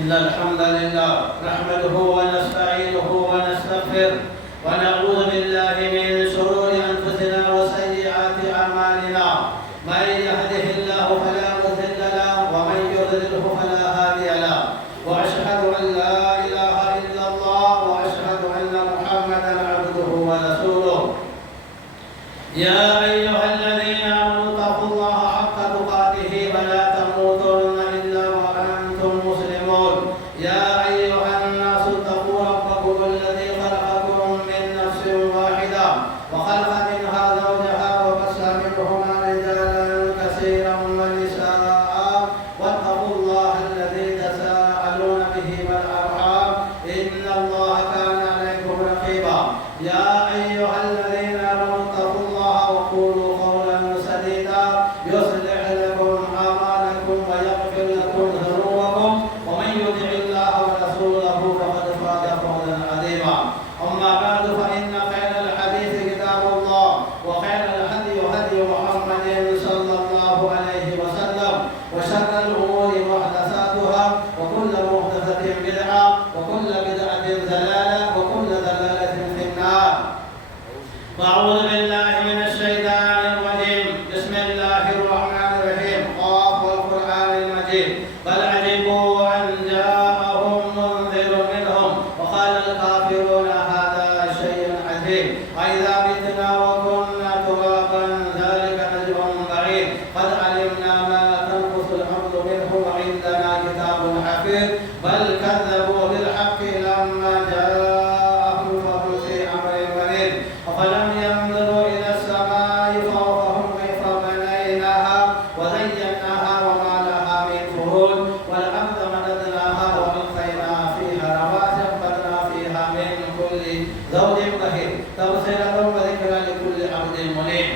إن الحمد لله نحمده ونستعينه ونستغفره ونعوذ بالله من شرور أنفسنا وسيئات أعمالنا من يهده الله فلا مضل له ومن يضلله فلا هادي له وأشهد أن لا إله إلا الله وأشهد أن محمدا عبده ورسوله يا أيها الذين آمنوا اتقوا الله حق تقاته ولا تموتن إلا وأنتم مسلمون يا أيها الناس اتقوا ربكم الذي خلقكم من نفس واحدة وخلق منها زوجها وبث منهما رجالا كثيرا ونساء واتقوا الله الذي تساءلون به والأرحام إن الله كان عليكم رقيبا يا أيها الذين آمنوا اتقوا الله وقولوا قولا سديدا يصلح لكم أعمالكم ويغفر لكم ذنوبكم ومن يطع الله ورسوله فقد فاز فوزا عظيما أما بعد فإن خير الحديث كتاب الله وخير الهدي هدي محمد صلى الله عليه وسلم وشر الأمور محدثاتها وكل محدثة بدعة وكل بدعة ضلالة وكل ضلالة في النار أعوذ بالله من الشيطان الرجيم بسم الله الرحمن الرحيم قاف والقرآن المجيد بل عجبوا أن جاءهم منذر منهم وقال الكافرون هذا شيء عجيب أإذا متنا وكنا ترابا ذلك نجم بعيد قد علمنا ما تنقص الأرض منه وعندنا كتاب حفيظ بل كذبوا بالحق لما جاءهم فهم في أمر مريض أفلم ينظروا إلى السماء فوقهم كيف بنيناها وزيناها وما لها من فروج والأرض مددناها وألقينا فيها رواسي وأنبتنا فيها من كل زوج بهيج تبصرة وذكرى لكل عبد منيب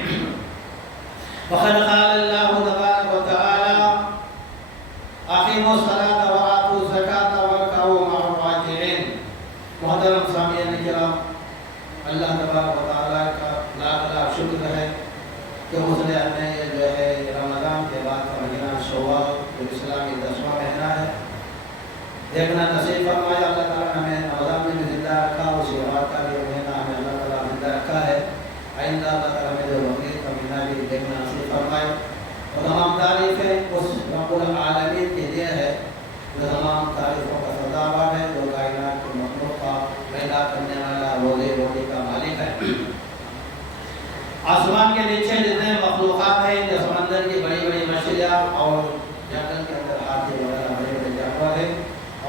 وقد قال الله تبارك وتعالى أقيموا الصلاة وآتوا الزكاة واركعوا مع الراكعين محترم سامعین کرام اللہ تبارک و تعالیٰ کا لاکھ لاکھ شکر ہے کہ اس نے ہمیں یہ جو ہے رمضان کے بعد کا مہینہ شوال جو اسلامی 10واں مہینہ ہے دیکھنا نصیب فرمایا اللہ تعالیٰ نے ہمیں رمضان میں بھی زندہ رکھا اسی بعد کا بھی مہینہ ہمیں اللہ تعالیٰ زندہ رکھا ہے آئندہ اللہ تعالیٰ ہمیں جو بقرعید کا مہینہ بھی دیکھنا نصیب فرمائے اور تمام تعریفیں اس رب العالمین کے لیے ہے جو تمام تعریفوں کا سردار ہے جو کائنات کے مخلوق کا پیدا کرنے والا روزی کا مالک ہے آسمان کے نیچے جتنے مخلوقات ہیں جو سمندر کی بڑی بڑی مچھلیاں اور جنگل کے اندر ہاتھی وغیرہ بڑے بڑے جانور ہیں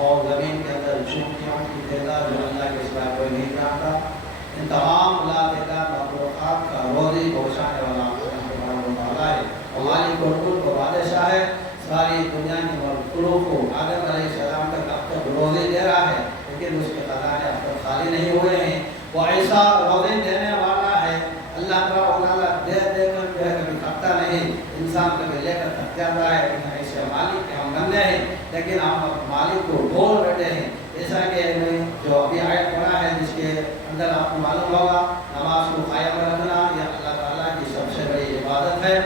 اور زمین کے اندر چونٹیوں کی تعداد جو اللہ کے سوا کوئی نہیں جانتا ان تمام لاتعداد مخلوقات کا روزی پہنچانے والا اللہ ہے اور مالک الکل کو بادشاہ ہے ساری دنیا کی مخلوق کو آدم علیہ السلام تک اب تک روزی دے رہا ہے لیکن اس کے خزانے اب تک خالی نہیں ہوئے ہیں وہ ایسا روزی دینے والا ہے اللہ تعالیٰ دے دے کر جو ہے کبھی تھکتا نہیں انسان کبھی لے کر تھک جاتا ہے لیکن ایسے مالک کے ہم بندے ہیں لیکن ہم مالک کو بول بیٹھے ہیں جیسا کہ جو ابھی آیت پڑھا ہے جس کے اندر آپ کو معلوم ہوگا نماز کو قائم رکھنا یہ اللہ تعالیٰ کی سب سے بڑی عبادت ہے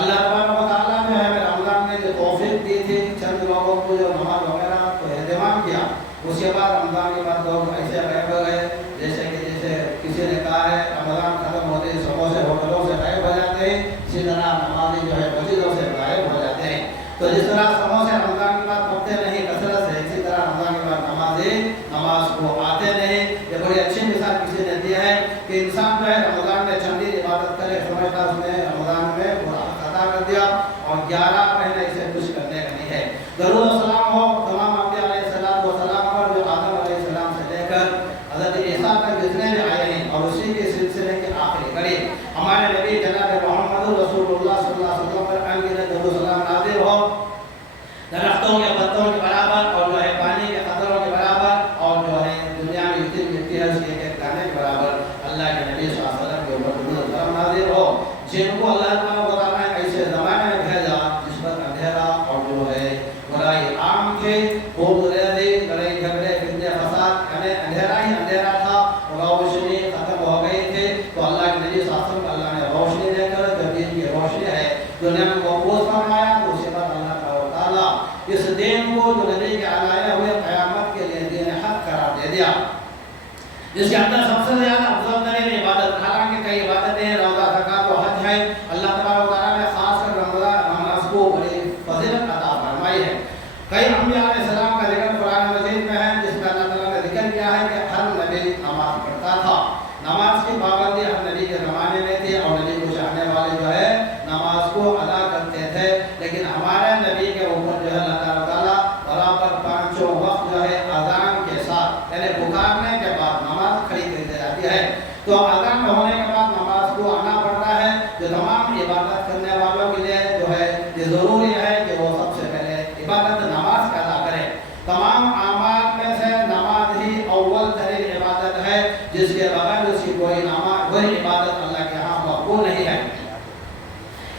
اللہ تبارک و تعالیٰ نے ہمیں رمضان میں جو توفیق دی تھی چند لوگوں کو جو نماز وغیرہ کو اہتمام کیا اس کے بعد رمضان کے بعد لوگ ایسے غائب ہو گئے جیسے کسی نے کہا ہے رمضان ختم ہوتے ہی سموسے ہوٹلوں سے غائب ہو جاتے ہیں اسی طرح نمازی جو ہے مسجدوں سے غائب ہو جاتے ہیں تو جس طرح سموسے رمضان کے بعد پکتے نہیں کثرت سے اسی طرح رمضان کے بعد نماز کو آتے نہیں یہ بڑی اچھی مثال کسی نے دی ہے کہ انسان جو ہے رمضان میں چندی عبادت کرے سمجھتا اس نے رمضان میں پورا ادا کر دیا اور 11 مہینے اسے کچھ کرنے کا نہیں ہے درود و سلام ہو تمام انبیاء علیہ السلام پر جو آدم علیہ السلام سے لے کر حضرت عیسیٰ تک جتنے بھی آئے ہیں اور اسی کے سلسلے کے آخری کڑی ہمارے نبی جناب محمد رسول اللہ صلی اللہ علیہ وسلم پر درود و سلام نازل ہو درختوں کے پتوں کے برابر اور جو ہے پانی کے قطروں کے برابر اور جو ہے دنیا میں جتنی ملتی ہے اس کے ایک دانے کے جس کے اندر سب سے زیادہ افضل ترین عبادت، حالانکہ کئی عبادتیں ہیں، روزہ، زکات و حج ہے، اللہ تبارک و تعالیٰ نے خاص کر رمضان نماز کو بڑی فضیلت عطا فرمائی ہے۔ کئی انبیاء علیہ السلام کا ذکر قرآن مجید میں ہے، جس میں اللہ تعالیٰ نے ذکر کیا ہے کہ ہر نبی نماز پڑھتا تھا۔ نماز کی پابندی ہر نبی کے زمانے میں تھی، اور نبی کو چاہنے والے جو ہے نماز کو ادا کرتے تھے، لیکن ہمارے نبی کے اوپر جو ہے اللہ تعالیٰ برابر پانچوں وقت جو ہے اذان کے ساتھ، یعنی پکارنے کے بعد نماز کھڑی کر دی جاتی ہے، تو اذان ہونے کے بعد نماز کو آنا پڑتا ہے، جو تمام عبادت کرنے والوں کے لیے جو ہے یہ ضروری ہے کہ وہ سب سے پہلے عبادت نماز کا ادا کرے۔ تمام اعمال میں سے نماز ہی اول ترین عبادت ہے، جس کے بغیر اس کی کوئی عبادت اللہ کے ہاں مقبول نہیں ہے۔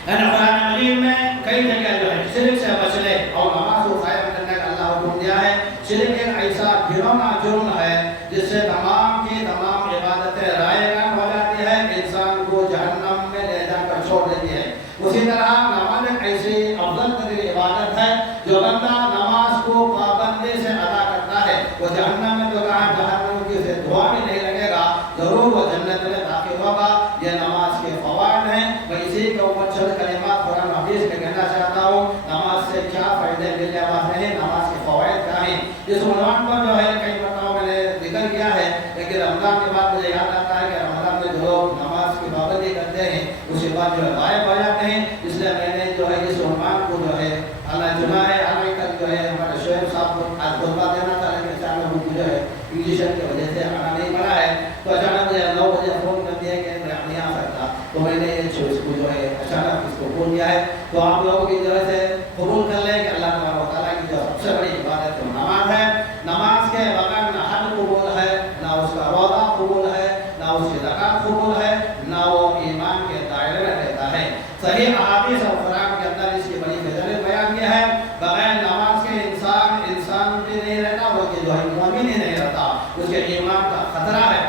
قرآن مجید میں کئی جگہ جو ہے شرک سے بچنے اور نماز کو قائم کرنے کا اللہ حکم دیا ہے۔ شرک ایک ایسا گھناؤنا جرم ہے جس سے تمام کی تمام عبادتیں رائگان ہو جاتی ہے، انسان کو جہنم میں لے جا کر چھوڑ دیتی ہے۔ اسی طرح نماز ایک ایسی افضل ترین عبادت ہے، جو بندہ نماز کو پابندی سے ادا کرتا ہے وہ جہنم میں جو کہا جہنم کی سے دھواں بھی نہیں لگے گا، ضرور وہ جنت میں داخل ہوگا۔ یہ نماز کے فوائد ہیں۔ میں اسی کے اوپر چند کلمات قرآن حدیث میں کہنا چاہتا ہوں، نماز سے کیا فائدے ملنے والے ہیں، نماز کے فوائد کیا ہیں۔ اس عنوان پر جو ہے کئی مرتبہ میں نے ذکر کیا ہے، لیکن رمضان کے بعد مجھے یاد آتا ہے کہ رمضان میں جو لوگ نماز کی پابندی کرتے ہیں اس کے بعد جو ہے غائب ہو جاتے ہیں، اس لیے میں نے جو ہے اس عنوان کو جو ہے اللہ چنا ہے۔ حالانکہ جو ہے ہمارے شعیب صاحب کو آج خطبہ دینا تھا، لیکن اچانک ان کی جو ہے انگلیشن کی وجہ سے آنا نہیں پڑا ہے، تو اچانک مجھے 9 بجے فون کر دیا کہ میں نہیں آ سکتا، تو میں نے اس کو جو ہے اچانک اس کو فون کیا ہے۔ تو آپ لوگوں کی طرف سے قبول کر لیں کہ اللہ تبارک و تعالیٰ کی جو سب سے بڑی عبادت نماز ہے۔ نماز کے بغیر نہ حج قبول ہے، نہ اس کا روزہ قبول ہے، نہ اس کی زکات قبول ہے، نہ وہ ایمان کے دائرے میں رہتا ہے۔ صحیح احادیث اور قرآن کے اندر اس کی بڑی فضیلت بیان کی ہے۔ بغیر نماز کے انسان بھی نہیں رہتا، وہ جو ہے مومن ہی نہیں رہتا، اس کے ایمان کا خطرہ ہے۔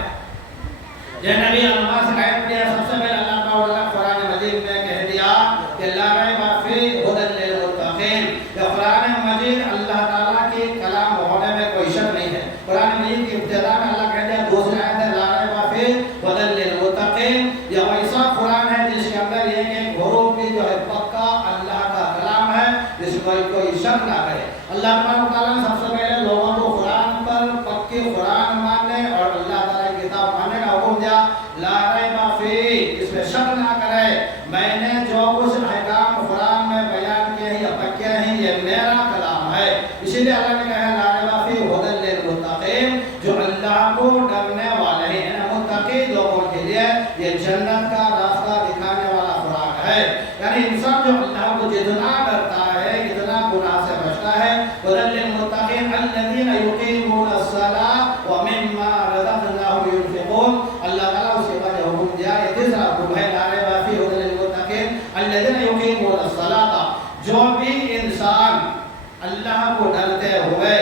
جن نبی نماز قائم کیا، سب سے پہلے اللہ تعالیٰ قرآن مجید میں کہہ دیا کہ لا ریب فیہ ھدی للمتقین۔ یہ قرآن مجید اللہ تعالیٰ کے کلام ہونے میں کوئی شک نہیں ہے۔ قرآن مجید کی ابتدا میں اللہ کہہ دیا، دوسری آیت ہے لا ریب فیہ ھدی للمتقین۔ یہ ایسا قرآن ہے جس کے اندر یہ کہ حروف بھی جو ہے پکا اللہ کا کلام ہے، جس میں کوئی شک نہ کرے۔ اللہ تعالیٰ نے سب سے پہلے لوگوں کو قرآن پر پکی قرآن ماننے اور اللہ تعالیٰ کی کتاب ماننے کا حکم دیا۔ لا ریب فیہ، اس میں شک نہ کرے، میں نے جو کچھ احکام قرآن میں بیان کیے ہیں یا پکے ہیں یہ میرا کلام ہے۔ اسی لیے اللہ نے کہا لا ریب فیہ ھدی للمتقین، جو اللہ کو ڈرنے والے ہیں، متقی لوگوں کے لیے یہ جنت کا راستہ دکھانے والا قرآن ہے۔ یعنی انسان جو اللہ کو جتنا ڈرتا ہے، اتنا گناہ سے بچتا ہے۔ ھدی للمتقین الذین یقیمون الصلاۃ ومما رزقناہم ينفقون۔ اللہ تعالیٰ اس کے بعد حکم دیا، یہ تیسرا حکم ہے لا ریب فیہ ھدی للمتقین الذین یقیمون الصلاۃ۔ جو بھی انسان اللہ کو ڈرتے ہوئے،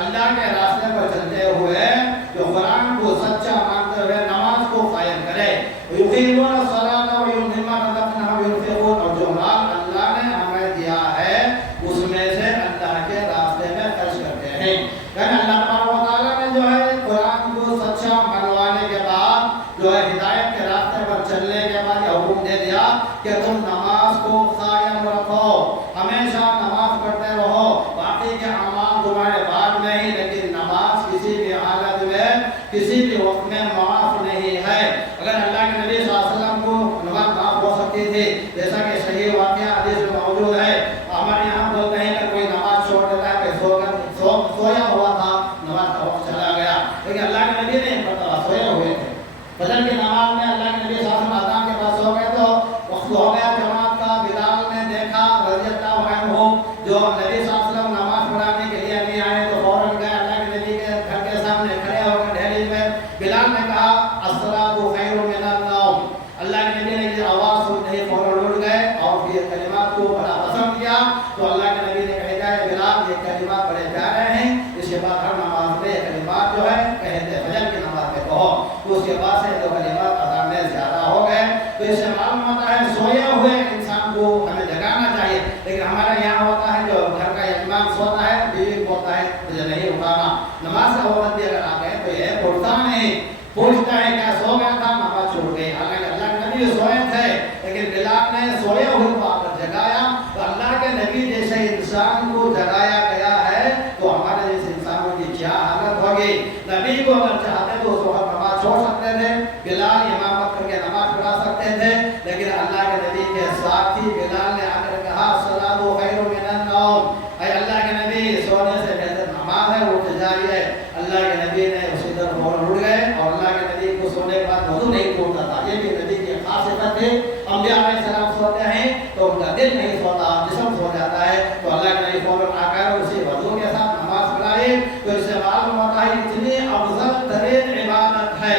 اللہ کے راستے پر چلتے ہوئے، جو قرآن کو سچا مانتے ہوئے نماز کو قائم کرے، یقیمون الصلاۃ ومما رزقناہم ينفقون، اور جو مال اللہ نے ہمیں دیا ہے اس میں سے اللہ کے راستے میں خرچ کرتے ہیں۔ یعنی اللہ تبارک و تعالیٰ نے جو ہے قرآن کو سچا منوانے کے بعد جو ہے ہدایت کے راستے پر چلنے کے بعد یہ حکم دے دیا کہ تم نماز کو قائم رکھو، ہمیشہ نماز پڑھتے رہو، باقی کے اعمال تمہارے بعد میں ہی، لیکن نماز کسی بھی حالت میں کسی بھی وقت میں معاف نہیں ہے۔ اگر اللہ کے نبی صلی اللہ علیہ وسلم کو نماز معاف ہو سکتی تھی، جیسا کہ صحیح واقعہ حدیث میں موجود ہے، ہمارے یہاں بولتے ہیں کہ کوئی نماز چھوڑ دیتا ہے کہ سویا ہوا تھا، نماز کا وقت چلا گیا، لیکن اللہ کے نبی نے پتہ سوئے ہوئے تھے۔ فجر کی نماز میں اللہ کے نبی صلی اللہ علیہ وسلم اذان کے بعد سو گئے، تو وقت ہو گیا جماعت کا۔ بلال نے دیکھا رضی اللہ عنہ، جو نبی صلی اللہ علیہ وسلم نماز پڑھانے کے لیے نہیں آئے، تو فوراً گئے اللہ کے نبی کے گھر کے سامنے کھڑے ہو کر دہلیز میں۔ بلال نے کہا الصلاۃ خیر من النوم۔ اللہ کے نبی نے یہ آواز سنتے ہی فوراً اٹھ گئے اور یہ کلمات کو بڑا پسند کیا، تو اللہ کے نبی نے کہا ہے بلال یہ کلمات بڑے پیارے ہیں، اس کے بعد ہر نماز میں یہ کلمات جو ہے کہتے فجر کی نماز میں کہو، تو اس کے بعد سے جو کلمات اذان میں زیادہ ہو گئے۔ تو اس سے معلوم ہوتا ہے سوئے ہوئے انسان کو ہمیں جگانا چاہیے، لیکن ہمارے یہاں ہوتا ہے جو گھر کا یجمان سوتا ہے، بیوی بولتا ہے مجھے نہیں اٹھانا، نماز کا وقت بھی اگر آ گئے تو یہ اٹھتا نہیں، پوچھتا ہے کیا سو گیا تھا؟ نماز چھوڑ گئی. حالانکہ اللہ کے نبی سوئے تھے لیکن بلال نے سوئے ہوئے کو آ کر جگایا. تو اللہ کے نبی جیسے انسان کو جگایا گیا ہے تو ہمارے جیسے انسانوں کی کیا حالت ہوگی. نبی کو اگر چاہتے تو اس وقت نماز چھوڑ سکتے تھے, بلال امامت کر کے نماز پڑھا سکتے تھے, لیکن اللہ کے نبی کے ساتھی بلال نے آ کر کہا الصلاۃ خیر من النوم, اے اللہ کے نبی سونے سے بہتر نماز ہے, اٹھ جائیے. اللہ کے نبی نے اسی طرح فوراً اٹھ گئے اور اللہ کے نبی کو سونے کے بعد وضو نہیں ٹوٹتا تھا. یہ بھی نبی کی خاص صفت ہے. انبیاء علیہ السلام سوتے ہیں تو ان کا دل نہیں سوتا, جسم سو جاتا ہے. تو اللہ کے نبی فوراً آ کر اسی وضو کے ساتھ نماز پڑھائی. تو اس سے معلوم ہوتا ہے اتنی افضل ترین عبادت ہے.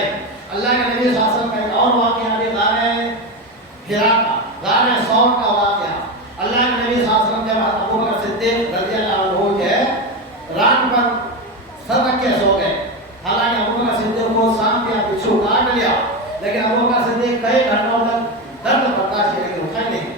اللہ کے نبی صلی اللہ علیہ وسلم کا ایک اور واقعہ بھی غار ثور کا واقعہ. اللہ کے نبی صلی اللہ علیہ وسلم جب ابو بکر صدیق رضی اللہ عنہ کے رات پر سر رکھ کے سو گئے. حالانکہ ابو بکر صدیق کو سام کیا, بچھو کاٹ لیا, لیکن ابو بکر صدیق کئی گھنٹوں تک درد برداشت کیا لیکن اٹھا نہیں.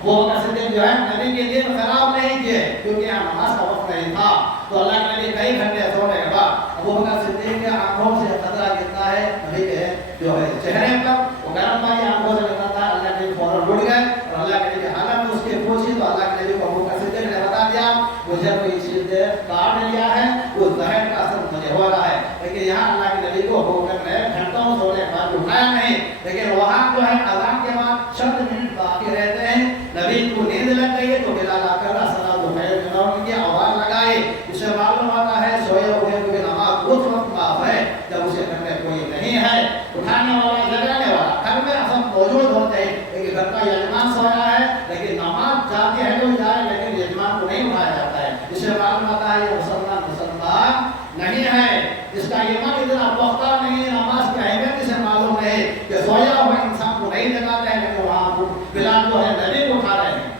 ابو بکر صدیق جو ہے نبی کے دین خراب نہیں کیے کیونکہ یہاں نماز کا وقت نہیں تھا. تو اللہ کے نبی کئی گھنٹے سونے کے بعد ابو بکر صدیق کے آنکھوں سے قطرہ گرتا ہے نبی کے جو ہے چہرے پر, وہ گرم پانی آنکھوں سے نکلتا ہے. اللہ کے نبی فوراً اٹھ گئے اور اللہ کے نبی حالت میں اس کے پوچھی تو اللہ کے نبی کو ابو بکر صدیق نے بتا دیا مجھے کوئی چیز کاٹ لیا ہے, اس زہر کا اثر مجھے ہو رہا ہے. لیکن یہاں اللہ کے نبی کو ابو بکر نے گھنٹوں سونے کے بعد اٹھایا نہیں. لیکن وہاں جو ہے اذان کے بعد چند منٹ باقی رہتے ہیں, نبی کو نیند لگ گئی ہے تو بلال آ کر الصلاۃ خیر من النوم کی آواز لگائی. اس سے معلوم ہوتا ہے سوئے ہوئے کو نماز اس وقت معاف ہے جب اسے گھر میں کوئی نہیں ہے, اٹھانے والا جگانے والا. گھر میں سب موجود ہوتے ہیں لیکن گھر کا یجمان سویا ہے لیکن نماز جاتی ہے تو جائے لیکن یجمان کو نہیں اٹھایا جاتا ہے. اس سے معلوم ہوتا ہے یہ مسلمان نہیں ہے, اس کا ایمان اتنا پختہ نہیں. نماز کی اہمیت اسے معلوم نہیں کہ سویا ہوا انسان کو نہیں جگاتے ہیں لیکن وہاں بلال جو ہے نبی کو اٹھا رہے ہیں.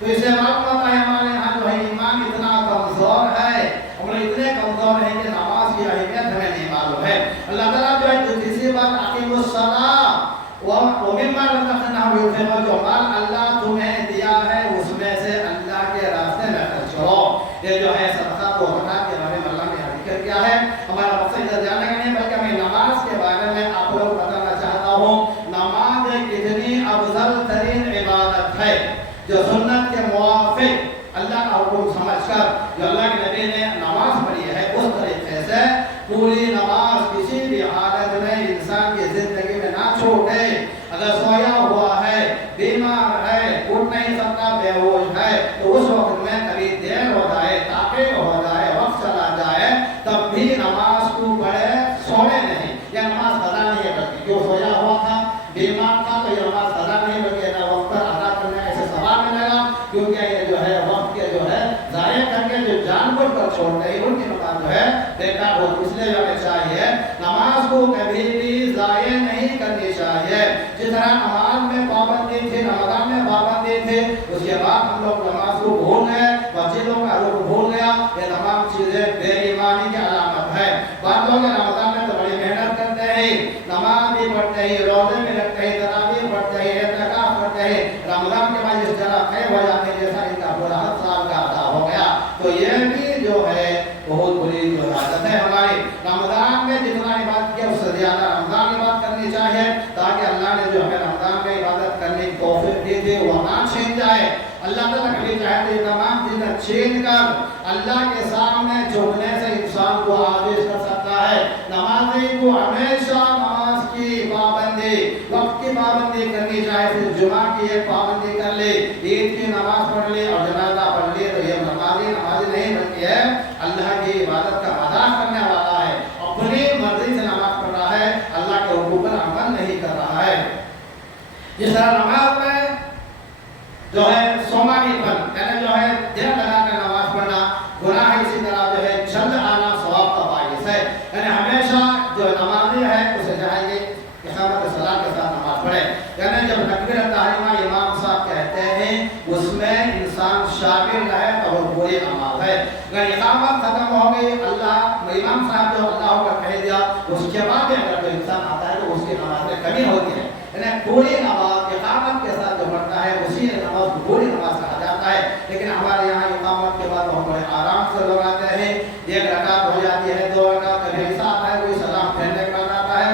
تو اس سے معلوم ہوتا ہے ہمارے یہاں جو ہے ایمان اتنا کمزور ہے, ہم لوگ اتنے کمزور ہیں کہ نماز کی اہمیت ہمیں نہیں معلوم ہے. اللہ تعالیٰ جو ہے جو تیسری بات اقیموا الصلاۃ ومما رزقناهم ينفقون, جو مال اللہ تمہیں دیا ہے اس میں سے اللہ کے راستے میں خرچ کرو. یہ جو ہے صدقہ و زکات کے بارے میں اللہ نے ذکر کیا ہے. ہمارا مقصد ادھر جانے کا نہیں بلکہ میں نماز کے بارے میں آپ لوگ بتانا چاہتا ہوں. نماز ایک اتنی افضل ترین عبادت ہے جو سنت کے موافق اللہ کا حکم سمجھ کر جو اللہ کے نبی نے نماز پڑھی ہے اس طریقے سے پوری نماز کسی بھی حالت میں انسان کی زندگی میں نہ چھوڑے. اگر سویا ہوا ہے, بیمار ہے, اٹھ نہیں سکتا, بے ہوش ہے, تو اس وقت میں کبھی دیر ہو جائے, تاخیر ہو جائے, وقت چلا جائے, تب بھی نماز کو پڑھے, سونے نہیں. یہ نماز قضا نہیں کرتی. جو سویا ہوا تھا, بیمار تھا, تو یہ نماز قضا نہیں بلکہ وقت پر ادا کرنے کا ایسے ثواب ملے گا. کیونکہ یہ جو ہے وقت کے جو ہے ضائع کر کے جو جان بوجھ کر چھوڑ رہے ان کی نماز جو ہے بیکار ہوتی. اس لیے ہمیں چاہیے نماز کو کبھی بھی ضائع نہیں کرنی چاہیے. جس طرح نماز میں پابندی تھی, رمضان میں پابندی تھی, اس کے بعد ہم لوگ نماز کو بھول گئے, مسجدوں کا رخ بھول گیا. یہ تمام چیزیں بے ایمانی کی علامت ہے. بعض لوگ رمضان میں تو بڑی محنت کرتے ہیں, نماز بھی پڑھتے ہیں, روزے بھی رکھتے ہیں, تراویح پڑھتے ہیں, اعتکاف کرتے ہیں, رمضان کے بعد اس طرح خیر ہو جاتے ہیں جیسا ان کا پورا سال کا ادا ہو گیا. تو یہ بھی جو ہے بہت بری جو عادت ہے ہماری. رمضان میں جتنا عبادت کیا اس سے زیادہ رمضان میں عبادت کرنی چاہیے تاکہ اللہ نے جو ہمیں رمضان میں عبادت کرنے کی توفیق دی تھی وہ نہ چھین جائے. اللہ تعالیٰ کبھی چاہے تو یہ تمام چیزیں چھین کر اللہ کے سامنے جھکنے سے انسان کو عاجز کر سکتا ہے. نمازی کو ہمیشہ نماز کی پابندی, وقت کی پابندی کرنی چاہے. پھر جمعہ کی ایک پابندی کر لے, عید کی نماز پڑھ لے اور جنازہ پڑھ لے, تو یہ نمازی نہیں بلکہ ہے اللہ کی عبادت کا مذاق کرنے والا ہے. اپنی مرضی سے نماز پڑھ رہا ہے, اللہ کے حکم پر عمل نہیں کر رہا ہے. جس طرح نماز میں جو ہے سومانی پن یعنی جو ہے دل لگا کر نماز پڑھنا گناہ ہے, اسی طرح جو ہے جلد آنا ثواب کا باعث ہے. یعنی ہمیشہ جو نمازی ہے اسے چاہیے اقامت صلاۃ کے ساتھ نماز پڑھے. یعنی جب تکبیرۃ تحریمہ امام صاحب کہتے ہیں اس میں انسان شامل رہے تو وہ پوری نماز ہے. اگر اقامت ختم ہو گئی, اللہ امام صاحب جو اللہ کا کہہ دیا, اس کے بعد اگر کوئی انسان آتا ہے تو اس کی نماز میں کمی ہوتی ہے. یعنی پوری نماز اقامت کے ساتھ جو پڑھتا ہے اسی نماز کو پوری نماز کہا جاتا ہے. لیکن ہمارے یہاں اقامت کے بعد ہم بڑے آرام سے لوگ آتے ہیں, ایک رکعت ہو جاتی ہے, 2 رکعت, کبھی ایسا آتا ہے کوئی سلام پھیرنے کے بعد آتا ہے,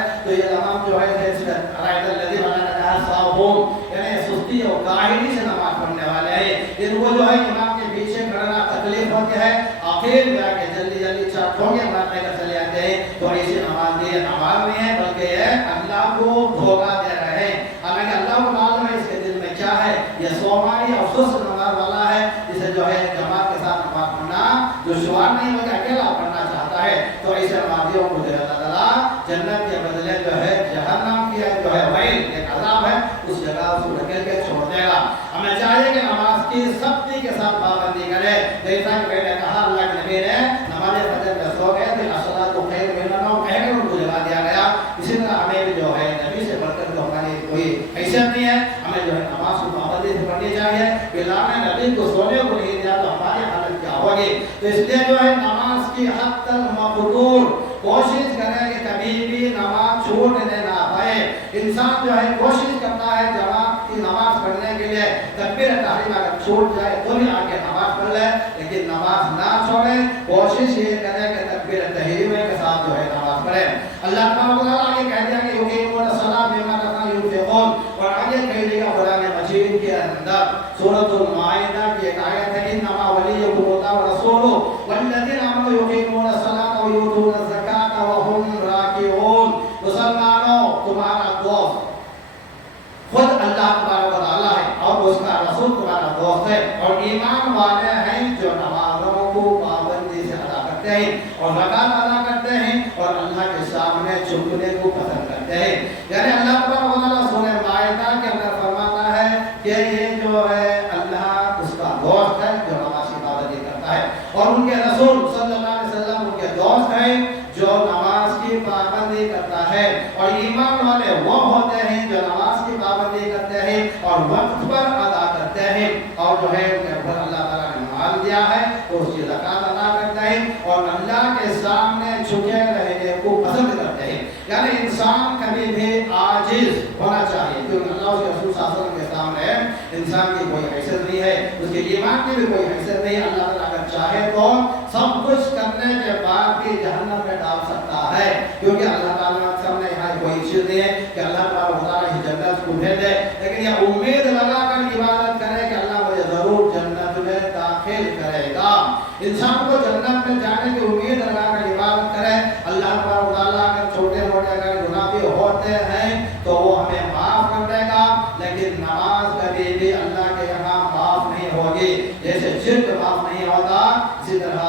جلدی جلدی چار ٹھونگے مارنے کا چلے آتے ہیں، تو ایسی نماز نہیں ہے بلکہ یہ اللہ کو دھوکہ دے رہے ہیں۔ حالانکہ اللہ کو معلوم ہے اس کے دل میں کیا ہے، یہ سوماری افسوس نماز والا ہے، جسے جو ہے جماعت کے ساتھ نماز پڑھنا دشوار نہیں بلکہ اکیلا پڑھنا چاہتا ہے۔ تو ایسے نمازیوں کو اللہ تعالیٰ جنت کے بدلے جو ہے جہنم کی جو ہے ویل ایک عذاب ہے، اس جگہ اس کو ڈھکیل کے چھوڑ دے گا۔ ہمیں چاہیے کہ نماز کی سختی کے ساتھ پابندی کرے، جیسا کہ میں نے کہا اللہ کے نبی نے نماز فجر میں سو گئے تھے، الصلاۃ خیر من النوم کہہ کر ان کو جگا دیا گیا۔ اسی طرح ہمیں بھی جو ہے نبی سے بڑھ کر جو ہماری کوئی حیثیت نہیں ہے، ہمیں جو ہے نماز کو پابندی سے پڑھنی چاہیے۔ اللہ نے نبی کو سونے کو نہیں دیا تو ہماری حالت کیا ہوگی؟ تو اس لیے جو ہے نماز کی حد تک مقدور کوشش کریں کہ کبھی بھی نماز چھوڑنے نہ پائے۔ انسان جو ہے کوشش کرتا ہے جماعت کی نماز پڑھنے کے لیے، تکبیر تحریم اگر چھوٹ جائے تو بھی آ کے نماز پڑھ لے، لیکن نماز نہ چھوڑے، کوشش یہ کریں کہ تکبیر تحریم کے ساتھ جو ہے نماز پڑھے۔ اللہ تعالیٰ آگے کہہ دیا کہ یقیمون الصلاۃ مما رزقناہم ينفقون، اور آگے کہہ دیا قرآن مجید کے اندر سورۃ المائدہ کی ایک آیت ہے، انما ولیکم اللہ ورسولہ والذین آمنوا یقیمون الصلاۃ ویؤتون الزکاۃ وهم راکعون۔ مسلمانوں، تمہارا دوست خود اللہ تبارک و تعالیٰ ہے اور اس کا رسول تمہارا دوست ہے، اور ایمان والے ہیں جو نمازوں کو پابندی سے ادا کرتے ہیں اور زکات ادا کرتے ہیں اور اللہ کے سامنے جھکنے کو پسند کرتے ہیں۔ یعنی اللہ تبارک و تعالیٰ سورہ مائدہ کے اندر فرماتا ہے کہ یہ جو ہے اللہ اس کا دوست ہے جو نماز کی پابندی کرتا ہے، اور ان کے رسول صلی اللہ علیہ وسلم ان کے دوست ہیں جو نماز کی پابندی کرتا ہے، اور ایمان والے وہ ہوتے ہیں جو نماز کی پابندی کرتے ہیں اور وقت پر ادا کرتے ہیں، اور جو ہے ان کے اوپر اللہ تعالیٰ نے مال دیا ہے تو اس کی زکات ادا کرتے ہیں اور اللہ کے سامنے جھکے رہنے کو پسند کرتے ہیں۔ یعنی انسان کبھی بھی عاجز ہونا چاہیے، کیونکہ اللہ اس کے رسول صلی اللہ علیہ وسلم کے سامنے انسان کی کوئی حیثیت نہیں ہے، اس کے ایمان کی بھی کوئی حیثیت نہیں ہے۔ اللہ تعالیٰ اگر چاہے تو سب کچھ کرنے کے بعد بھی جہنم میں ڈال سکتا ہے، کیونکہ اللہ تعالیٰ کے سامنے یہاں کوئی چیز نہیں ہے کہ اللہ تعالیٰ ہی جنت کو بھیج دے، لیکن یہ امید لگا کر عبادت کرے کہ اللہ مجھے ضرور جنت میں داخل کرے گا۔ انسان کو جنت میں جانے کی امید لگا کر عبادت کرے، اللہ تعالیٰ اگر چھوٹے موٹے اگر گناہ بھی ہوتے ہیں تو وہ ہمیں معاف کر دے گا، لیکن نماز کبھی بھی اللہ کے یہاں معاف نہیں ہوگی۔ جیسے شرک معاف نہیں ہوتا، اسی طرح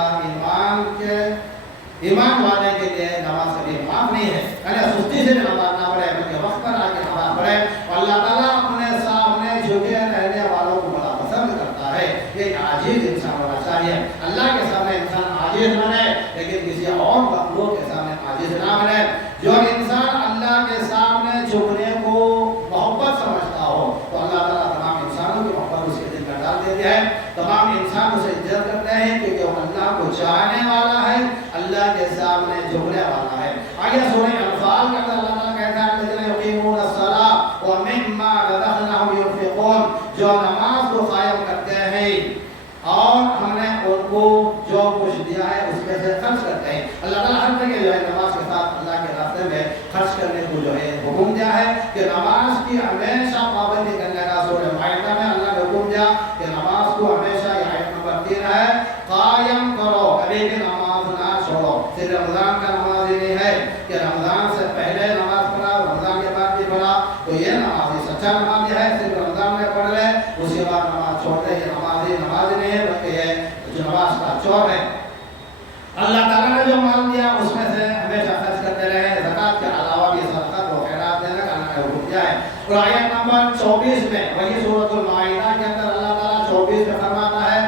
ایمان والے کے لیے نماز کبھی معاف نہیں ہے۔ یعنی سستی سے بھی نماز نہ پڑھے بلکہ وقت پر آ کے نماز پڑھے، اور اللہ تعالیٰ اپنے سامنے جھکے رہنے والوں کو بڑا پسند کرتا ہے۔ یہ عاجز انسان ہونا چاہیے، اللہ کے سامنے انسان عاجز بنے لیکن کسی اور مخلوق کے سامنے عاجز نہ بنے۔ جو انسان اللہ کے سامنے جھکنے کو محبت سمجھتا ہو تو اللہ تعالیٰ تمام انسانوں کی محبت اس کے دل میں ڈال دیتے ہیں، تمام انسان اسے عزت کرتے ہیں کیونکہ وہ اللہ کو چاہنے والا ہے، اللہ کے سامنے جھکنے والا ہے۔ آگے سورہ انفال کے اندر اللہ تعالیٰ کہتا ہے الذین یقیمون الصلاۃ ومما رزقناہم ينفقون، جو نماز کو قائم کرتے ہیں اور ہم نے ان کو جو کچھ دیا ہے اس میں سے خرچ کرتے ہیں۔ اللہ تعالیٰ ہر جگہ جو ہے نماز کے ساتھ اللہ کے راستے میں خرچ کرنے کو جو ہے حکم دیا ہے کہ نماز کی ہمیشہ پابندی کرنے کا۔ سورہ مائدہ میں اللہ نے حکم دیا کہ نماز کو ہمیشہ، یہ آیت نمبر 3 ہے، قائم کرو، کبھی بھی نماز نہ چھوڑو۔ صرف رمضان کا نماز ہی نہیں ہے کہ رمضان سے پہلے نماز پڑھا، رمضان کے بعد بھی پڑھا، تو یہ نماز سچا نماز ہے، صرف رمضان میں پڑھ لے اس کے بعد نماز چھوڑ دے، یہ نماز نہیں ہے بلکہ یہ جو نماز کا چور ہے۔ اللہ تعالیٰ نے جو مال دیا اس میں سے ہمیشہ خرچ کرتے رہے، زکات کے علاوہ بھی صدقات و خیرات دینے کا اللہ نے حکم دیا ہے۔ اور آیت نمبر 24 میں وہی سورۃ المائدہ کے اندر اللہ تعالیٰ 24 میں فرماتا ہے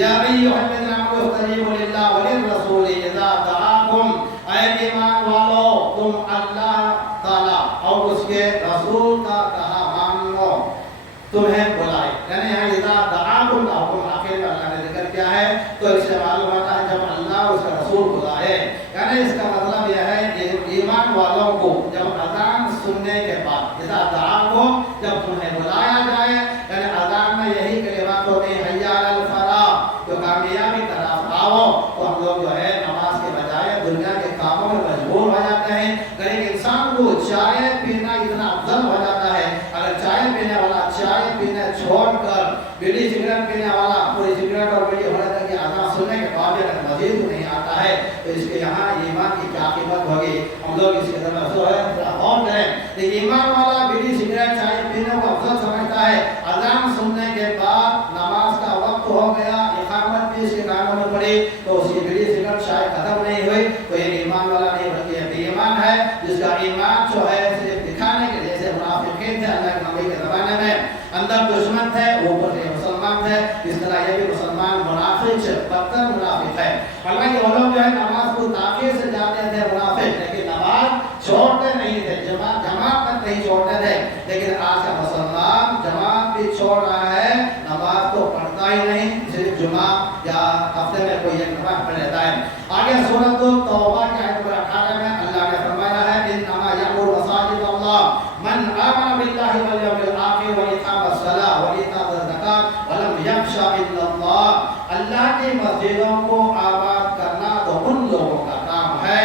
یا ایھا الذین آمنوا استجیبوا للہ وللرسول اذا دعاکم، اے ایمان والو تم اللہ تعالیٰ اور اس کے رسول کا کہا مان لو، تمہیں بلائے۔ یعنی یہاں اذا دعاکم کا حکم آخر میں اللہ نے ذکر کیا ہے، تو اس سے معلوم ہوتا ہے جب اللہ اس کا رسول بلائے، یعنی اس کا مطلب یہ ہے کہ ایمان والوں کو جب اذان سننے کے بعد اذا دعاکم، جب تمہیں بلایا جائے، یعنی اذان میں یہی کلمات ہوتے ہیں حی علی الفلاح، تو کامیابی طرف آؤ، تو ہم لوگ جو ہے نماز کے بجائے دنیا کے کاموں میں مجبور ہو جاتے ہیں۔ اگر ایک انسان کو چائے پینا اتنا افضل ہو جاتا ہے، اگر چائے پینے والا چائے پینے چھوڑ کر بیڑی سگریٹ پینے والا پوری سگریٹ اور بیڑی ہونے تک اذان سننے کے بعد اگر مسجد نہیں آتا ہے تو اس کے یہاں ایمان کی کیا قیمت ہوگی؟ ہم لوگ اس کے طرف جو ہے غور کریں. لیکن ایمان والا بیڑی سگریٹ چائے پینے کو افضل سمجھتا ہے. اذان سننے کے بعد نماز کا وقت ہو گیا، اقامت بھی اس کے کانوں میں پڑی تو اس کی بیڑی سگریٹ چائے ختم نہیں ہوئی تو یہ ایمان والا نہیں بلکہ یہ بے ایمان ہے، جس کا ایمان جو ہے صرف دکھانے کے جیسے منافقین تھے اللہ کے نبی کے زمانے میں، اندر دشمن تھے اوپر سے مسلمان تھے، اس طرح یہ بھی مسلمان منافق بدتر منافق ہے. حالانکہ وہ لوگ جو ہے نماز کو تاخیر سے جاتے تھے منافق، لیکن نماز چھوڑتے نہیں تھے، جماعت تک نہیں چھوڑتے تھے. لیکن آج کا مسلمان جماعت بھی چھوڑ رہا ہے، نماز تو پڑھتا ہی نہیں، صرف جمعہ یا ہفتے میں کوئی ایک نماز پڑھ لیتا ہے. آگے سورۃ توبہ کی آیت نمبر 18 میں اللہ نے فرمایا ہے انما یعمر مساجد اللہ من آمن باللہ والیوم الآخر واقام الصلاۃ وایتاء الزکاۃ ولم یخش الا اللہ. اللہ کی مسجدوں کو آباد کرنا تو ان لوگوں کا کام ہے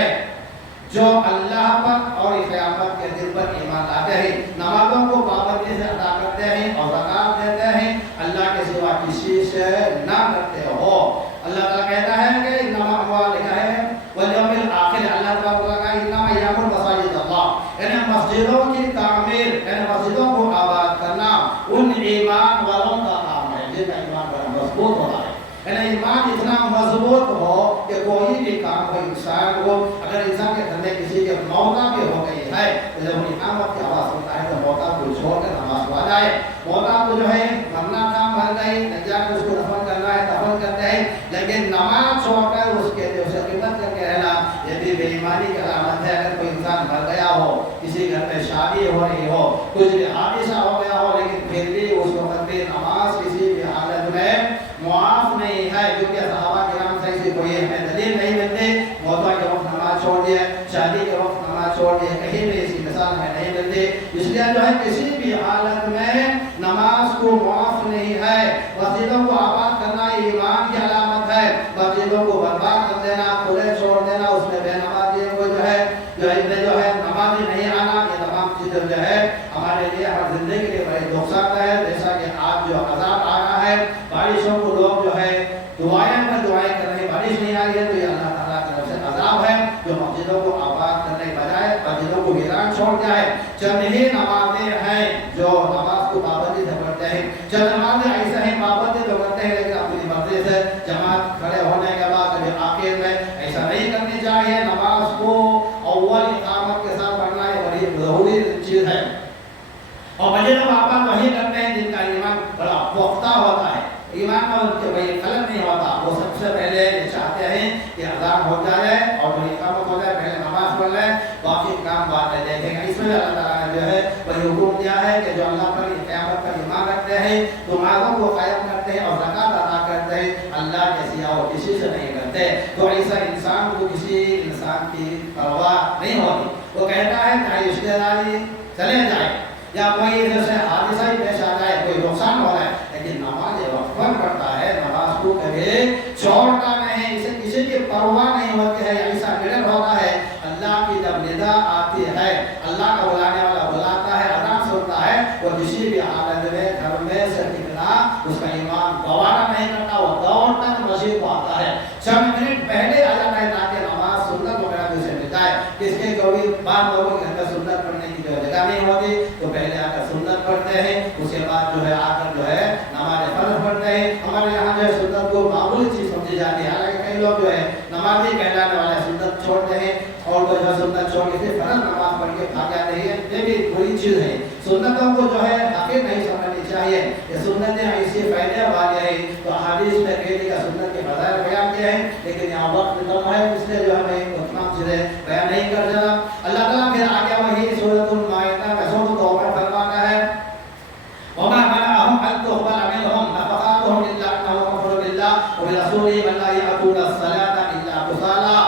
جو اللہ پر اور قیامت کے دن پر ایمان لاتے ہیں، نمازوں کو پابندی سے ادا کرتے ہیں اور زکات دیتے ہیں، اللہ کے سوا کسی سے نہ کرتے ہو. اللہ تعالیٰ کہتا ہے کہ انما اموال لکھا ہے والیوم الآخر، اللہ تعالیٰ کا انما یعمر مساجد اللہ، یعنی مسجدوں کی تعمیر، یعنی مسجدوں کو آباد کرنا ان ایمان والوں کا کام ہے جن کا ایمان بڑا مضبوط ہوتا ہے. یعنی ایمان اتنا مضبوط ہو کہ کوئی بھی کام کوئی انسان کو، اگر انسان کے گھر میں کسی کے موتا بھی ہو گئی ہے تو جب اقامت کی آواز سنتا ہے تو موتا کو چھوڑ کر نماز کو آ جائے. موتا کو جو ہے مرنا تھا مر گئی، نجا کے اس کو دفن کرنا ہے دفن کرتے ہیں، لیکن نماز چھوڑ کر اس کے جو سے خدمت کر کے رہنا یہ بھی بے ایمانی کی علامت ہے. اگر کوئی انسان مر گیا ہو، کسی گھر میں شادی ہو رہی ہو، کچھ بھی حادثہ ہو گیا ہو، لیکن پھر بھی اس وقت بھی نماز کسی بھی حالت میں معاف نہیں ہے، کیونکہ صحابہ کرام سے ایسی کوئی دلیل نہیں ملتی. موتا کے وقت نماز چھوڑ دیے، شادی کے وقت نماز چھوڑ دیے، کہیں بھی ایسی مثال میں نہیں ملتی. اس لیے جو ہے کسی بھی حالت میں نماز کو معاف نہیں ہے. مسجدوں کو آباد کرنا یہ ایمان کی علامت ہے. مسجدوں کو برباد کر دینا، کھلے چھوڑ دینا، اس میں بے نمازیوں کو جو ہے نمازی نہیں آنا، یہ تمام چیزیں جو ہے ہمارے لیے ہر زندگی کے لیے بڑی نقصان ہے. جیسا کہ آج جو عذاب آ رہا ہے، بارشوں کو لوگ جو ہے دعائیں پر دعائیں کر رہے ہیں، بارش نہیں آ رہی ہے تو یہ اللہ تعالیٰ کی طرف سے عذاب ہے جو مسجدوں کو آباد کرنے کے بجائے مسجدوں کو ویران چھوڑ دیا ہے. چند ہی نمازیں ہیں جو نماز کو پابندی سے پڑھتے ہیں، چند نمازیں ایسے ہیں پابندی تو کرتے ہیں لیکن اپنی مرضی سے جماعت کھڑے ہونے کے بعد کبھی آخر میں ایسا نہیں کرنی چاہیے. نماز کو اول اقامت کے ساتھ پڑھنا یہ بڑی ضروری چیز ہے. اور مسجد میں آباد وہی کرتے ہیں جن کا ایمان بڑا پختہ ہوتا ہے، ایمان کا ان کے بھائی غلط نہیں ہوتا. وہ سب سے پہلے یہ چاہتے ہیں کہ اذان ہو جائے اور وہ اقامت ہو جائے، پہلے نماز پڑھ لیں، باقی کام بعد میں دیکھیں گے. اس میں اللہ تعالیٰ نے جو ہے وہی حکم دیا ہے کہ جو اللہ پر قیامت پر ایمان رکھتے ہیں، نمازوں کو قائم کرتے ہیں اور زکات ادا کرتے ہیں، اللہ کے سوا وہ کسی سے نہیں کرتے. تو ایسا انسان کو کسی انسان کی پرواہ نہیں ہوتی. وہ کہتا ہے چاہے رشتے داری چلے جائے یا کوئی جیسے حادثہ ہی پیش آ جائے، کوئی نقصان ہو رہا ہے، لیکن نماز وقت پر پڑھتا ہے، نماز کو کبھی چھوڑتا نہیں، اسے کسی کی پرواہ نہیں ہوتی ہے. ایسا ڈر ہوتا ہے اللہ کی جب ندا آتی ہے، اللہ کا بلانے والا بلاتا ہے، اذان سنتا ہے، وہ کسی بھی حالت میں گھر میں سے نکلا اس کا ایمان گوارا نہیں کرتا، وہ دوڑ کر مسجد کو آتا ہے، چند منٹ پہلے آ جاتا ہے تاکہ نماز سنت وغیرہ اسے مل جائے. اس کے کبھی بعض لوگوں کے گھر میں سنت پڑھنے کی جو جگہ نہیں ہوتی تو پہلے آ کر سنت پڑھتے ہیں، اس کے بعد جو ہے آ کر جو ہے نماز فرض پڑھتے ہیں. ہمارے یہاں جو ہے سنت کو معمولی چیز سمجھی جاتی ہے، حالانکہ کئی لوگ جو ہے نمازی کہلانے والے سنت چھوڑتے ہیں اور وہ جو ہے سنت چھوڑ کے صرف فرض نماز پڑھ کے بھاگ جاتے ہیں. یہ بھی بری چیز ہے. سنتوں کو جو ہے حقیر نہیں سمجھنی چاہیے. یہ سنتیں ایسی فائدے والی ہیں تو احادیث میں کہتے کہ سنت کے فضائل بیان کیے ہیں، لیکن یہاں وقت کم ہے اس لیے جو ہمیں تمام چیزیں بیان نہیں کر سکا. اللہ تعالیٰ پھر آگے وہی سورۃ المائدہ میں سورۃ توبہ فرماتا ہے وما منعهم ان تقبل منهم نفقاتهم الا انهم كفروا بالله وبرسوله ولا يأتون الصلاة الا كسالى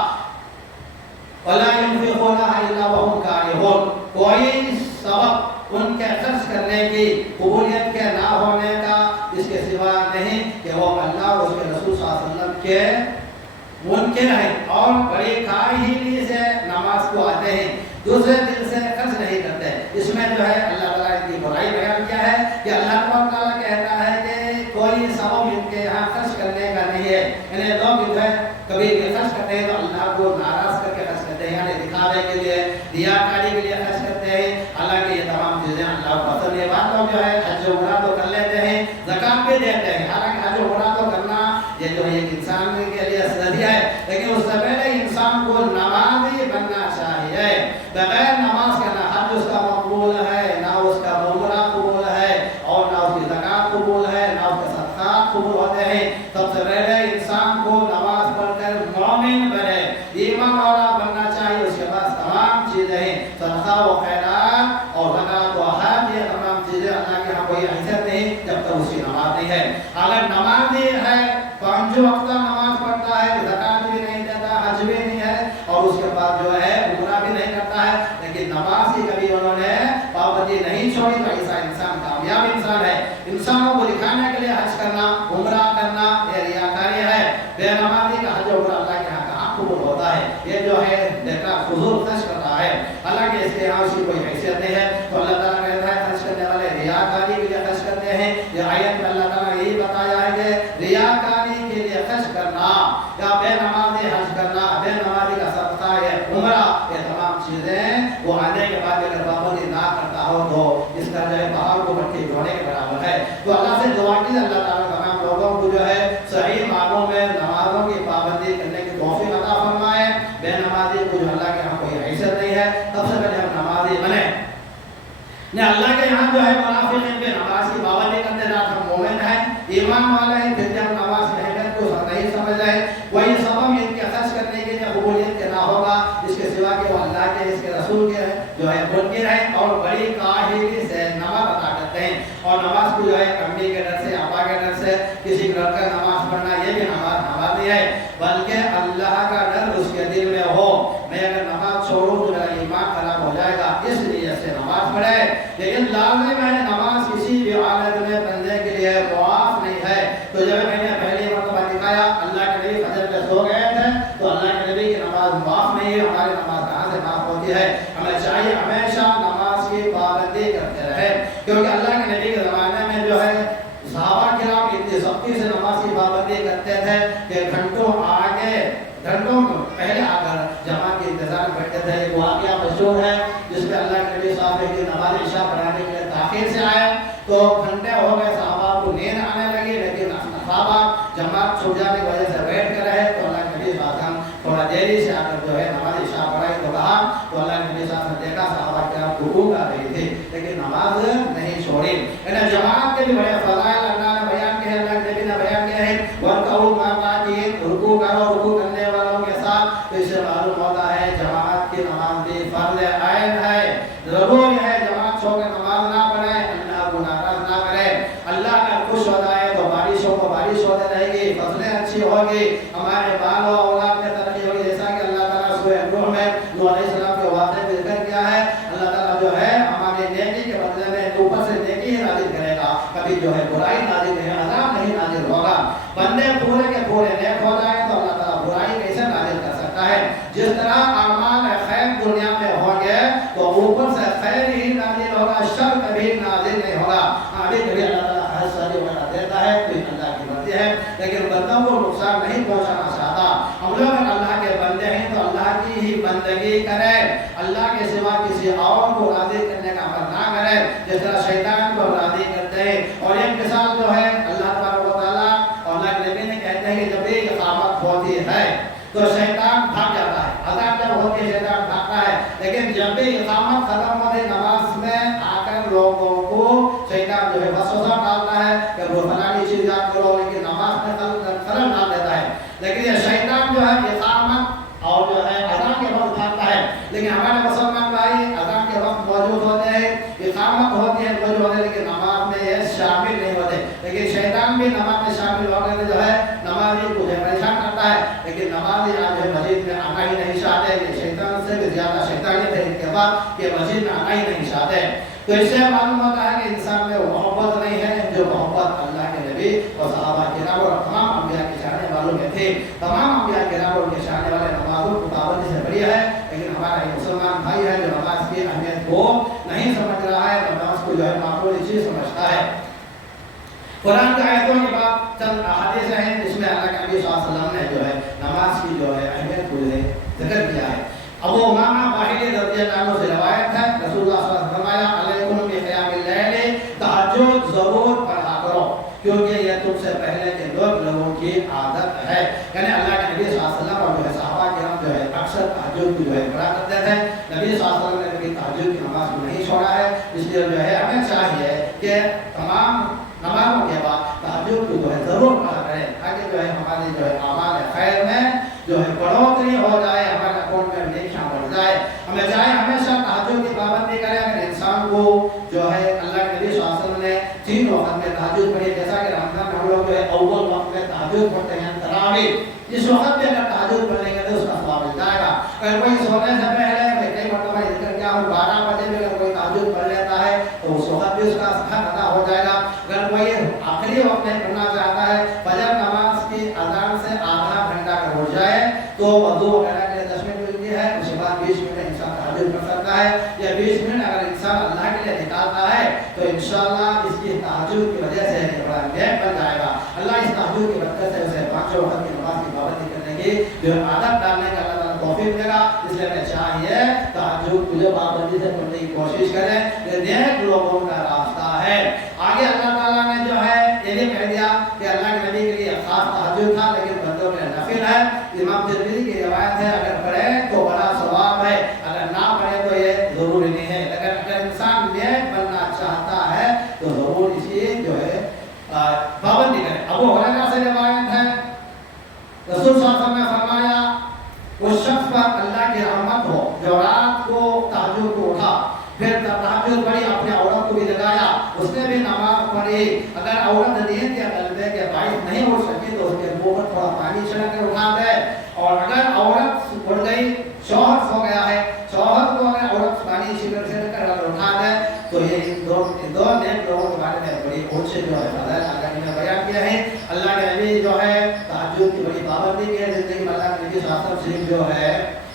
ولا ينفقونها الا وهم كارهون. کوئی سبب ان کے خرچ کرنے کی قبولیت کے نہ ہونے کا اس کے سوا نہیں کہ وہ اللہ اور اس کے رسول صلی اللہ علیہ وسلم کے منکر ہیں اور بڑی کاہلی سے نماز کو آتے ہیں، دوسرے دل سے خرچ نہیں کرتے. اس میں جو ہے اللہ تعالیٰ کی برائی بیان کیا ہے کہ اللہ تعالیٰ کہتا ہے کہ کوئی سبب ان کے یہاں خرچ کرنے کا نہیں ہے. یعنی لوگ جو ہے کبھی بھی خرچ کرتے ہیں تو اللہ کو کو ناراض کر کے خرچ کرتے ہیں، یعنی دکھاوے کے لیے، ریاکاری کے لیے خرچ کرتے ہیں، حالانکہ یہ تمام چیزیں اللہ کو پسند ہے۔ بعض لوگ جو ہے حج و عمرہ تو کر لیتے ہیں، زکات بھی دیتے ہیں، حالانکہ حج و عمرہ تو کرنا یہ جو ہے ایک انسان کے لیے ضروری ہے، لیکن اس سے پہلے انسان کو نمازی بننا چاہیے۔ بغیر نماز کے نہ حج اس کا مقبول ہے، نہ اس کا عمرہ قبول ہے، اور نہ اس کی زکات قبول ہے، نہ اس کے صدقات قبول ہوتے ہیں۔ سب سے پہلے انسان کو نماز پڑھ کر مومن بنے، ایمان والا بننا چاہیے، اس کے پاس تمام چیزیں ہیں، صدقہ و خیرات اور زکات و حج، یہ تمام چیزیں اللہ کے یہاں کوئی حیثیت نہیں جب تک اس کی نماز نہیں ہے۔ اگر نمازی ہے، پانچ وقت نماز پڑھتا ہے، زکات بھی نہیں دیتا، حج بھی نہیں ہے، اور اس کے بعد جو ہے عمرہ بھی نہیں کرتا ہے، لیکن نماز کی کبھی انہوں نے پابندی نہیں چھوڑی، تو ایسا انسان کامیاب انسان ہے۔ انسانوں کو دکھانے کے لیے حج کرنا، عمرہ کرنا یہ ریاکاری ہے۔ بے نمازی کا حج و عمرہ اللہ کے یہاں کہاں قبول ہوتا ہے؟ یہ جو ہے دیکھا فضول خرچ کرتا ہے، حالانکہ اس کے یہاں اس کی کوئی حیثیت نہیں ہے۔ تو اللہ تعالیٰ کہتا ہے خرچ کرنے والے ریاکاری کے لیے خرچ کرتے ہیں۔ یہ آیت میں اللہ تعالیٰ نے یہی بتایا ہے کہ ریاکاری کے لیے خرچ کرنا یا بے نمازی حج کرنا، بے نمازی کا صدقہ یا عمرہ، یہ تمام چیزیں وہ آنے کے بعد اگر پابندی نہ کرتا ہو تو اس کا جو ہے پہاڑ کو مٹی دھونے کے برابر ہے۔ تو اللہ سے دعا کی اللہ تعالیٰ تمام لوگوں کو جو ہے صحیح معنوں میں نمازوں کی پابندی کرنے کی توفیق عطا فرمائے۔ بے نمازی کو جو اللہ کے یہاں کوئی حیثیت نہیں ہے، سب سے پہلے ہم نمازی بنے۔ اللہ کے یہاں جو ہے منافقین پہ نماز کی پابندی کرتے رات ہم مومن ہیں، ایمان والے ہیں، پھر جب نماز کی اہمیت کو نہیں سمجھ رہے، وہی سبب ان کے خرچ کرنے کے لیے قبولیت کے نہ ہوگا، اس کے سوا کہ وہ اللہ کے اس کے رسول کے جو ہے منکر ہیں اور بڑی کاہلی سے نماز ادا کرتے ہیں۔ اور نماز کو جو ہے امی کے ڈر سے، ابا کے ڈر سے کسی کو ڈر کر نماز پڑھنا یہ بھی نماز نہیں ہے، بلکہ اللہ کا ڈر اس کے دل میں ہو، میں اگر نماز چھوڑوں تو میرا ایمان خراب ہو جائے گا، اس لیے سے نماز پڑھے۔ لیکن لازم ہے نماز کسی بھی حالت میں بندے کے لیے معاف نہیں ہے۔ تو جب میں نے پہلی مرتبہ دکھایا اللہ کے نبی فجر پہ سو گئے تھے تو اللہ کے نبی کی نماز معاف نہیں ہے، ہماری نماز کہاں سے معاف ہوتی ہے؟ ہمیں چاہیے ہمیشہ نماز کی پابندی کرتے رہے، کیونکہ اللہ کے نبی کے زمانے میں جو ہے صحابہ کرام اتنی سختی سے نماز کی پابندی کرتے تھے کہ گھنٹوں پہلے آ کر جماعت کے انتظار میں بیٹھتے تھے۔ ایک واقعہ مشہور ہے جس میں اللہ کے نبی صاحب کی نماز عشاء پڑھانے کے لیے تاخیر سے آئے تو گھنٹے ہو گئے، صحابہ کو نیند آنے لگی، لیکن صحابہ جماعت چھوٹ جانے کی وجہ سے بیٹھ کر رہے۔ تو اللہ کے نبی صاحب تھوڑا دیری سے آ کر جو ہے نماز عشاء پڑھائی تو کہا، تو اللہ کے نبی صاحب نے دیکھا صحابہ کے آپ رکوع کر رہی تھی لیکن نماز نہیں چھوڑی۔ جماعت کے بھی بڑے فضائل اللہ نے بیان کیے، اللہ کے نبی نے بیان کیے ہیں، وَرْكَعُوا مَعَ الرَّاكِعِينَ، رکوع کرو رکوع کرنے والوں کے ساتھ۔ تو اس سے معلوم ہوتا ہے جماعت کی نماز بھی فرض عین ہے، ضروری ہے جماعت چھوڑ کر نماز نہ پڑھے، اللہ کو ناراض نہ کرے۔ اللہ کا خوش ہو جائے تو بارشوں کو بارش ہوتے رہے گی، فصلیں اچھی ہوگی، ہمارے بال و اولاد میں ترقی ہوگی، جیسا کہ اللہ تعالیٰ سورہ نوح میں نوح علیہ السلام کے واقعے میں ذکر کیا ہے۔ اللہ تعالیٰ جو ہے ہمارے نیکی کے بدلے میں اوپر سے نیکی ہی نازل کرے گا، کبھی جو ہے برائی نازل نہیں، عذاب نہیں نازل ہوگا۔ بندے پورے کے پورے نیک ہو جائیں تو اللہ تعالیٰ برائی کیسے نازل کر سکتا ہے؟ جس طرح اعمال خیر دنیا میں ہوں گے تو اوپر سے خیر ہی نازل ہوگا، شر کبھی نازل نہیں ہوگا۔ ابھی کبھی اللہ تعالیٰ ہر ساری وغیرہ دیتا ہے تو اللہ کی مرضی ہے، لیکن بندوں کو نقصان نہیں پہنچانا چاہتا۔ ہم لوگ اللہ کے بندے ہیں تو اللہ کی ہی بندگی کرے، اللہ کے سوا کسی اور کو راضی کرنے کا عمل نہ کرے، جس طرح شیطان کو راضی کرتے ہیں۔ اور ایک مثال جو ہے اللہ تبارک و تعالیٰ اور اللہ کے نبی نے کہتے ہیں کہ جب بھی اقامت ہوتی ہے تو شیطان بھاگ جاتا ہے، اذان جب ہوتی ہے شیطان بھاگتا ہے، لیکن جب بھی اقامت ختم ہوتی ہے نماز میں آ کر لوگوں کو شیطان جو ہے وسوسہ ڈالتا ہے کہ وہ فلانی چیز یاد کرو، لیکن نماز میں خلل ڈال دیتا ہے۔ لیکن یہ شیطان جو ہے اقامت اور جو ہے اذان کے وقت بھاگتا ہے، لیکن ہمارے مسلمان بھائی اذان کے وقت موجود ہوتے ہیں، اقامت ہوتی ہے موجود ہوتے ہیں، لیکن نماز میں یہ شامل نہیں ہوتے۔ لیکن شیطان بھی نماز میں شامل ہو کر جو ہے نمازی کو پریشان کرتا ہے، لیکن نمازی آج مسجد میں آنا ہی نہیں چاہتے، شیطان سے بھی زیادہ شیطانیت ہے ان کے بعد کہ مسجد میں آنا ہی نہیں چاہتے۔ تو اس سے معلوم ہوتا ہے کہ انسان میں وہ محبت نہیں ہے جو محبت اللہ کے نبی اور صحابہ کرام اور تمام انبیاء کے چاہنے والوں میں تھی۔ تمام انبیاء کرام اور ان کے چاہنے والے نمازوں کو پابندی سے پڑھی ہے، لیکن ہمارا یہ مسلمان بھائی ہے جو نماز کی اہمیت کو نہیں سمجھ رہا ہے، نماز کو جو ہے معمولی چیز سمجھتا ہے۔ قرآن کی آیتوں کے بعد چند احادیث ہیں جس میں اللہ کے نبی صلی اللہ علیہ وسلم نے جو ہے نماز کی جو ہے اہمیت کو ذکر کیا ہے. ابو امامہ باہلی رضی اللہ عنہ سے روایت ہے رسول اللہ صلی اللہ علیہ وسلم نے فرمایا علیکم بقیام اللیل، تہجد ضرور پڑھا کرو کیونکہ یہ تم سے پہلے کے لوگوں کی عادت ہے. یعنی اللہ کے نبی صلی اللہ علیہ وسلم اور جو ہے صحابہ کرام جو ہے اکثر تہجد کی جو ہے پڑھا کرتے تھے. نبی صلی اللہ علیہ وسلم نے کبھی تہجد کی نماز کو نہیں چھوڑا ہے، اس لیے جو ہے ہمیں چاہیے کہ تمام نمازوں کے بعد تہجد کو جو ہے ضرور پڑھا کریں تاکہ جو ہے ہمارے جو ہے اعمال خیر میں جو ہے بڑھوتری ہو جائے، ہمارے اکاؤنٹ میں نیکیاں بڑھ جائے. ہمیں چاہے ہمیشہ تہجد کی پابندی کریں. اگر انسان کو جو ہے اللہ کے نبی صلی اللہ علیہ وسلم نے 3 وقت میں تہجد پڑھی، جیسا کہ رمضان میں ہم لوگ جو ہے اول وقت میں تہجد پڑھتے ہیں تراویح، اس وقت میں اگر تہجد پڑھیں گے تو اس کا ثواب مل جائے گا. اگر کوئی سونے سے پہلے میں کئی مرتبہ ذکر کیا ہوں 12 بجے میں اگر کوئی تہجد پڑھ لیتا ہے تو اس وقت بھی اس کا حق ادا ہو جائے گا. اگر کوئی آخری وقت میں پڑھنا چاہتا ہے، فجر نماز کی اذان سے آدھا گھنٹہ اگر ہو جائے تو وضو وغیرہ کے لیے 10 منٹ ملتی ہے، اس کے بعد 20 منٹ انسان تہجد پڑھ سکتا ہے. یا 20 منٹ اگر انسان اللہ کے لیے نکالتا ہے تو انشاءاللہ اس کی تہجد کی وجہ سے بڑا نیک بن جائے گا. اللہ اس تہجد کی برکت سے اسے 5 وقت کی نماز کی پابندی کرنے کی جو عادت ڈالنے کا اللہ تعالیٰ توفیق دے گا. اس لیے ہمیں چاہیے تہجد کو پابندی سے پڑھنے کی کوشش کریں، یہ نیک لوگوں کا راستہ ہے. آگے اللہ تعالیٰ نے جو ہے یہ بھی کہہ دیا کہ اللہ کے نبی کے لیے خاص تہجد تھا لیکن بندوں میں نفل ہے. امام ترمذی کی روایت ہے اگر پڑھے تو بڑا ثواب ہے، اگر نہ پڑھے تو یہ ضروری نہیں ہے. لیکن اگر انسان نیک بننا چاہتا ہے تو ضرور اسی جو ہے پابندی کرے. ابو ہریرہ سے روایت ہے رسول صلی اللہ علیہ وسلم نے فرمایا اس شخص پر اللہ کی رحمت ہو جو رات کو تہجد کو اٹھا، پھر تہجد پڑھی، اپنے عورت کو بھی جگایا، اس نے بھی نماز پڑھی. اگر عورت نیت یا غلبے کے باعث نہیں اٹھ سکی تو اس کے منہ پر تھوڑا پانی چھڑک کر اٹھا دے. اور اگر عورت اٹھ گئی، شوہر سو گیا ہے، شوہر کو اگر عورت پانی چھڑک کر اگر اٹھا دے تو یہ دو نیک لوگوں کے بارے میں بڑی اونچے جو ہے فضائل اللہ نے بیان کیا ہے. اللہ کے نبی جو ہے تہجد کی بڑی پابندی کی ہے. زندگی میں اللہ کے نبی صلی اللہ علیہ وسلم صرف جو ہے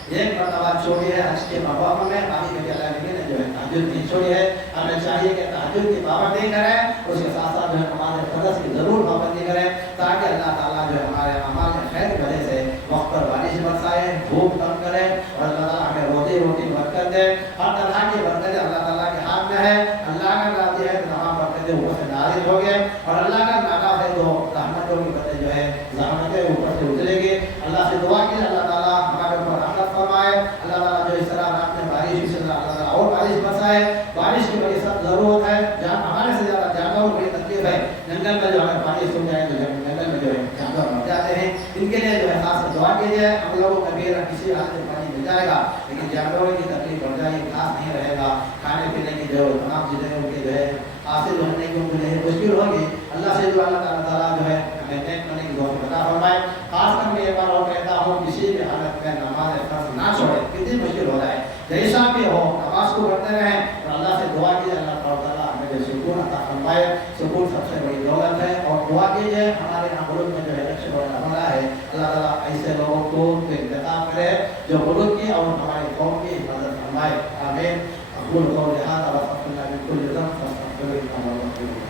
ایک مرتبہ چھوڑی ہے حج کے مقام میں، باقی کبھی اللہ کے نبی نے جو ہے تہجد نہیں چھوڑی ہے. ہمیں چاہیے کہ تہجد کی پابندی کریں، اس کے ساتھ ساتھ جو ہے نماز فرض کی ضرور پابندی کریں تاکہ اللہ تعالیٰ جو ہے ہمارے اعمال میں خیر کی وجہ سے وقت پر بارش برسائے، دھوپ کم کرے اور اللہ تعالیٰ ہمیں روزی برکت دے. ہر طرح کی برکتیں اللہ تعالیٰ کے ہاتھ میں ہے. اللہ کا راضی ہے تو تمام برکتیں اوپر سے نازل ہو گئے اور اللہ کا ناراض ہے تو رحمتوں کی برکتیں جو ہے زحمتیں اوپر سے اترے گی. اللہ سے دعا کی اللہ تعالیٰ ہمارے اوپر رحمت فرمائے. اللہ تعالیٰ جو اس طرح رات میں بارش اس طرح اللہ تعالیٰ اور بارش برسائے. بارش کی بڑی سخت ضرورت ہے، جہاں ہمارے سے زیادہ جانوروں کو بڑی تکلیف ہے. جنگل میں جو ہے بارش ہو جائے تو جنگل میں جو ہے جانور مر جاتے ہیں، ان کے لیے جو ہے خاص دعا کیجیے. ہم لوگوں کو کبھی کسی حال سے پانی مل جائے گا لیکن جانوروں کی تکلیف بڑھ جائے گی، گھاس نہیں رہے گا، کھانے پینے کی جو تمام چیزیں ان کے جو ہے حاصل ہونے کی ان کے لیے مشکل ہوگی. اللہ سے جو اللہ تعالیٰ جو ہے ہمیں نیک بننے کی توفیق عطا فرمائے. خاص کر میں ایک بار اور کہتا ہوں کسی بھی حالت میں نماز فرض نہ چھوڑے، کتنی مشکل ہو جائے جیسا بھی ہو نماز کو پڑھتے رہیں اور اللہ سے دعا کیجیے اللہ تعالیٰ ہمیں جو سکون عطا فرمائے. سکون سب سے بڑی دولت ہے اور دعا کیجیے ہمارے یہاں ملک میں جو الیکشن ہو رہا ہے اللہ تعالیٰ ایسے لوگوں کو انتخاب کرے جو ملک کی اور ہماری قوم کی حفاظت فرمائے. آمین. اقول قولی هذا واستغفر الله من كل ذنب فاستغفروه انه هو الغفور الرحيم.